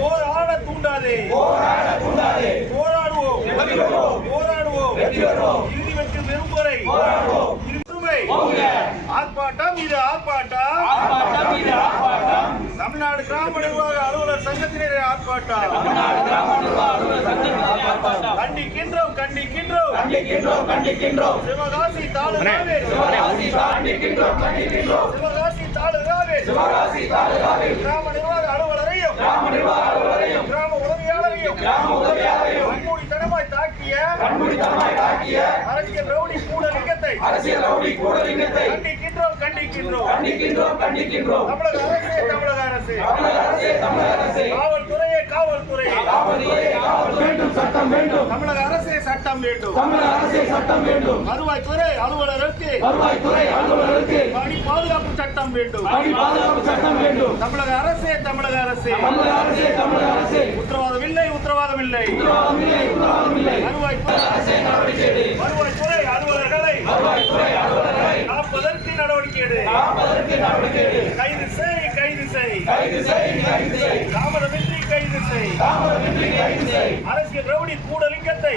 போராட தூண்டாதே, போராடுவோம், இறுதி வெற்றி பெறும் வரை ஆர்ப்பாட்டம். இது ஆர்ப்பாட்டம். தமிழ்நாடு கிராம நிர்வாக அலுவலர் சங்கத்தினரே ஆர்ப்பாட்டம். கண்டிக்கின்றோம். சிவகாசி தாலுகாவே கிராம நிர்வாக அலுவலரையும் கிராம உதவியாளரையும் கண்மூடித்தனமாய் தாக்கிய அரசியல் ரவுடி கூடலிங்கத்தை கண்டிக்கின்றோம். தமிழக அரசு காவல்துறை சட்டம் வேண்டும். தமிழக அரசே சட்டம் வேண்டும். வருவாய்த்துறை அலுவலருக்கு பணி பாதுகாப்பு சட்டம் வேண்டும். தமிழக அரசே உத்தரவாதம் இல்லை. வருவாய்த்துறை அலுவலர்களை காப்பதற்கு நடவடிக்கை எடு. கைது செய். தாமதமின்றி கைது செய். அரசியல் ரவுடி கூடலிங்கத்தை